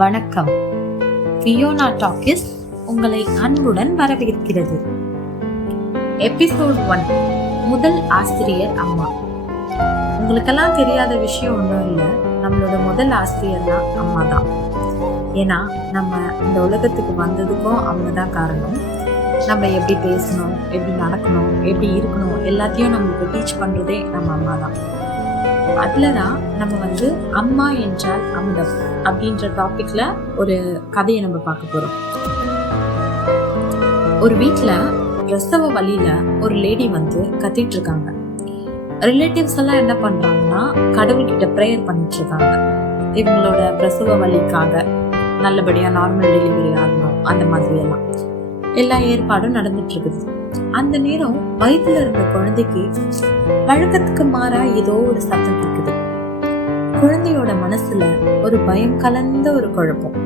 வணக்கம். Fiona talkies உங்களை அன்புடன் வரவேற்கிறது. எபிசோட் ஒன் முதல் ஆசிரியர் அம்மா. உங்களுக்கெல்லாம் தெரியாத விஷயம் ஒன்றும் இல்லை நம்மளோட முதல் ஆசிரியர்னா அம்மா தான். ஏன்னா நம்ம இந்த உலகத்துக்கு வந்ததுக்கும் அவங்க தான் காரணம். நம்ம எப்படி பேசணும் எப்படி நடக்கணும் எப்படி இருக்கணும் எல்லாத்தையும் நம்மளுக்கு டீச் பண்ணுறதே நம்ம அம்மா தான். அதில் தான் நம்ம வந்து அம்மா என்றால் அமுதம் அப்படின்ற டாபிக்ல ஒரு கதையை நம்ம பார்க்க போறோம். ஒரு வீட்டில் பிரசவ வழியில ஒரு லேடி வந்து கத்திட்டு இருக்காங்க. ரிலேட்டிவ்ஸ் எல்லாம் என்ன பண்றாங்கன்னா கடவுள்கிட்ட ப்ரேயர் பண்ணிட்டு இருக்காங்க. இவங்களோட பிரசவ வழிக்காக நல்லபடியா நார்மல் டெலிவரி ஆகணும் அந்த மாதிரி எல்லாம். எல்லா ஏற்பாடும் நடந்துட்டு இருக்குது அந்த நேரம் வயிற்றுல இருந்த குழந்தைக்கு வழக்கத்துக்கு மாறா ஏதோ ஒரு சத்தம் கேக்குது குழந்தையோட மனசுல ஒரு பயம் கலந்த ஒரு குழப்பம்.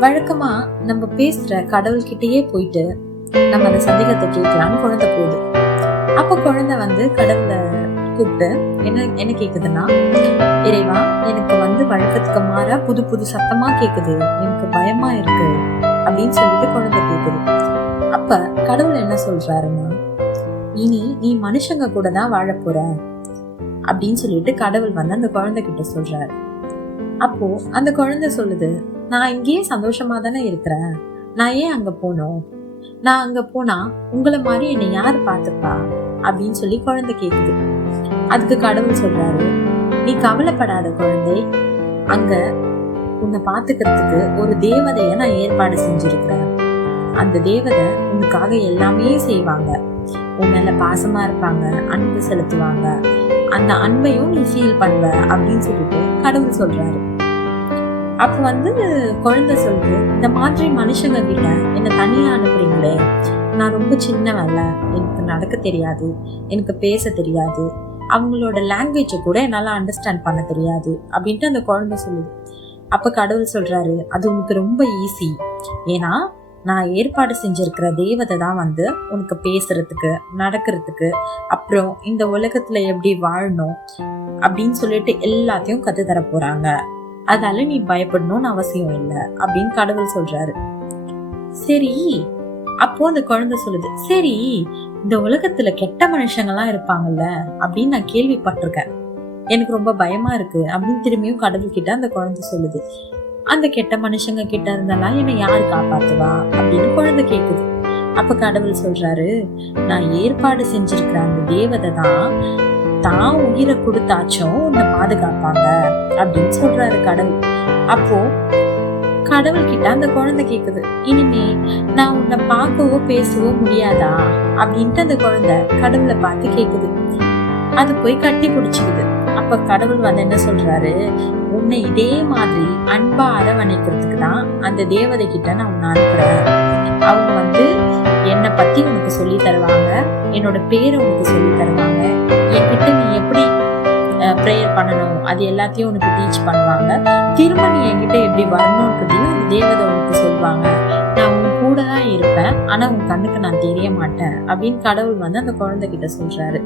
வழக்கமா நம்ம பேசுற கடவுள்கிட்டயே போயிட்டு நம்ம அந்த சந்தேகத்தை கேட்கலாம்னு குழந்தை போகுது. அப்ப குழந்தை வந்து கடவுளை கூப்பிட்டு என்ன என்ன கேக்குதுன்னா இறைவா எனக்கு வந்து வழக்கத்துக்கு மாறா புது புது சத்தமா கேக்குது. எனக்கு பயமா இருக்கு. அப்படின்னு சொல்லிட்டு குழந்தை கேக்குது. அப்ப கடவுள் என்ன சொல்றாருன்னா இனி நீ மனுஷங்க கூட தான் வாழ போற அப்படின்னு சொல்லிட்டு கடவுள் வந்து அந்த குழந்தை கிட்ட சொல்றாரு. அப்போ அந்த குழந்தை சொல்லுது நான் இங்கேயே சந்தோஷமா தானே இருக்கிறேன். நான் ஏன் அங்க போனோம்? நான் அங்க போனா உங்களை மாதிரி என்னை யார் பார்த்துப்பா? அப்படின்னு சொல்லி குழந்தை கேக்குது. அதுக்கு கடவுள் சொல்றாரு நீ கவலைப்படாத குழந்தை. அங்க உன்னை பாத்துக்கிறதுக்கு ஒரு தேவதைய நான் ஏற்பாடு செஞ்சிருக்கிறேன் அந்த தேவதை உனக்காக எல்லாமே செய்வாங்க. உன் மேல பாசமா இருப்பாங்க அன்பு செலுத்துவாங்க. அந்த அன்பையும் நீ ஃபீல் பண்ணுவ அப்படின்னு சொல்லிட்டு கடவுள் சொல்றாரு. அப்ப வந்து குழந்தை சொல்லுது இந்த மாதிரி மனுஷங்க கிட்ட என்ன தனியா அனுப்புறீங்களே நான் ரொம்ப சின்னவன்ல எனக்கு நடக்க தெரியாது எனக்கு பேச தெரியாது அவங்களோட லாங்குவேஜை கூட என்னால அண்டர்ஸ்டாண்ட் பண்ண தெரியாது அப்படின்ட்டு அந்த குழந்தை சொல்லுது. அப்ப கடவுள் சொல்றாரு அது உனக்கு ரொம்ப ஈஸி ஏன்னா நான் ஏற்பாடு செஞ்சிருக்கிற தேவதை தான் வந்து உனக்கு பேசுறதுக்கு நடக்கிறதுக்கு அப்புறம் இந்த உலகத்துல எப்படி வாழணும் அப்படின்னு சொல்லிட்டு எல்லாத்தையும் கத்து தர போறாங்க. அதால நீ பயப்படணும்னு அவசியம் இல்லை அப்படின்னு கடவுள் சொல்றாரு. சரி அப்போ அந்த குழந்தை சொல்லுது சரி இந்த உலகத்துல கெட்ட மனுஷங்கள்லாம் இருப்பாங்கல்ல? அப்படின்னு நான் கேள்விப்பட்டிருக்கேன். எனக்கு ரொம்ப பயமா இருக்கு அப்படின்னு திரும்பியும் கடவுள் கிட்ட அந்த குழந்தை சொல்லுது. அந்த கெட்ட மனுஷங்க கிட்ட இருந்தெல்லாம் என்னை யார் காப்பாத்துவா அப்படின்னு குழந்தை கேக்குது. அப்ப கடவுள் சொல்றாரு நான் ஏற்பாடு செஞ்சிருக்கிற அந்த தேவதை தான் தான் உயிரை கொடுத்தாச்சும் உன்னை பாதுகாப்பாங்க அப்படின்னு சொல்றாரு கடவுள். அப்போ கடவுள் கிட்ட அந்த குழந்தை கேக்குது இனிமே நான் உன்னை பார்க்கவோ பேசவோ முடியாதா அப்படின்ட்டு அந்த குழந்தை கடவுளை பார்த்து கேக்குது. அது போய் கட்டி பிடிச்சிக்குது. அப்ப கடவுள் வந்து என்ன சொல்றாரு? உன்னை இதே மாதிரி அன்பா அரவணைக்கிறதுக்கு தான் அந்த தேவதை கிட்ட நான் உன்னை அனுப்புறேன். அவங்க வந்து என்னை பத்தி உனக்கு சொல்லி தருவாங்க. என்னோட பேரை உனக்கு சொல்லி தருவாங்க. என்கிட்ட நீ எப்படி ப்ரேயர் பண்ணணும்? அது எல்லாத்தையும் உனக்கு டீச் பண்ணுவாங்க. திரும்ப நீ என்கிட்ட எப்படி வரணுன்றதையும் அந்த தேவதை உனக்கு சொல்லுவாங்க நான் உன் கூட தான் இருப்பேன். ஆனா உன் கண்ணுக்கு நான் தெரிய மாட்டேன் அப்படின்னு கடவுள் வந்து அந்த குழந்தைகிட்ட சொல்கிறாரு சொல்றாரு.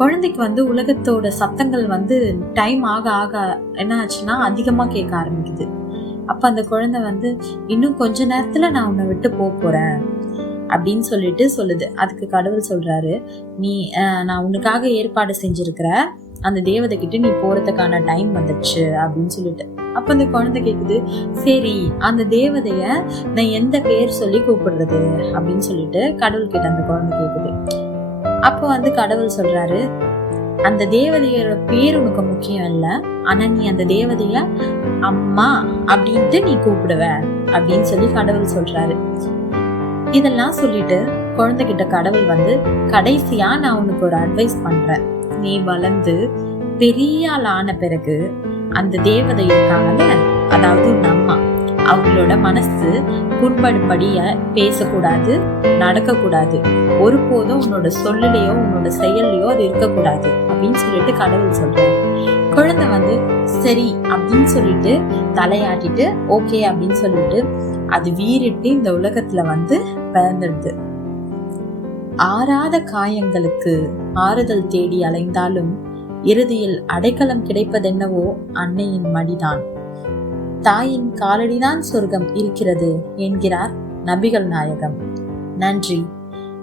குழந்தைக்கு வந்து உலகத்தோட சத்தங்கள் வந்து டைம் ஆக ஆக என்ன ஆச்சுன்னா அதிகமா கேட்க ஆரம்பிக்குது. அப்ப அந்த குழந்தை வந்து இன்னும் கொஞ்ச நேரத்துல நான் உன்னை விட்டு போக போறேன். அப்படின்னு சொல்லிட்டு சொல்லுது. அதுக்கு கடவுள் சொல்றாரு நீ நான் உனக்காக ஏற்பாடு செஞ்சிருக்கிற அந்த தேவதை கிட்ட நீ போறதுக்கான டைம் வந்துடுச்சு. அப்படின்னு சொல்லிட்டு. அப்ப அந்த குழந்தை கேக்குது சரி அந்த தேவதைய நான் எந்த பேர் சொல்லி கூப்பிடுறது? அப்படின்னு சொல்லிட்டு கடவுள் கிட்ட அந்த குழந்தை கேக்குது. அப்போ வந்து கடவுள் சொல்றாரு அந்த தேவதையோட பேர் உனக்கு முக்கியம் இல்ல ஆனா நீ அந்த தேவதைய அம்மா அப்படின்ட்டு நீ கூப்பிடுவ அப்படின்னு சொல்லி கடவுள் சொல்றாரு. இதெல்லாம் சொல்லிட்டு குழந்தைகிட்ட கடவுள் வந்து கடைசியா நான் உனக்கு ஒரு அட்வைஸ் பண்றேன். நீ வளர்ந்து பெரிய ஆள் ஆன பிறகு அந்த தேவதை இருக்காங்கல்ல அதாவது அம்மா அவங்களோட மனசு புண்படும்படிய பேசக்கூடாது நடக்கக்கூடாது. ஒருபோதும் உன்னோட சொல்லுலையோ உன்னோட செயல்லையோ அது இருக்கக்கூடாது அப்படின்னு சொல்லிட்டு கடவுள் சொல்றாரு. குழந்தை வந்து சரி அப்படின்னு சொல்லிட்டு தலையாட்டிட்டு ஓகே அப்படின்னு சொல்லிட்டு அது வீறிட்டு இந்த உலகத்துல வந்து பிறந்துடுது. ஆறாத காயங்களுக்கு ஆறுதல் தேடி அலைந்தாலும் இறுதியில் அடைக்கலம் கிடைப்பதென்னவோ அன்னையின் மடிதான். தாயின் காலடிதான் சொர்க்கம் இருக்கிறது என்கிறார் நபிகள் நாயகம். நன்றி.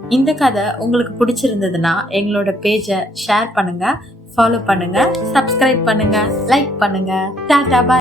இந்த கதை உங்களுக்கு பிடிச்சிருந்ததுன்னா எங்களோட பேஜை ஷேர் பண்ணுங்க ஃபாலோ பண்ணுங்க சப்ஸ்கிரைப் பண்ணுங்க லைக் பண்ணுங்க. டாடா பாய்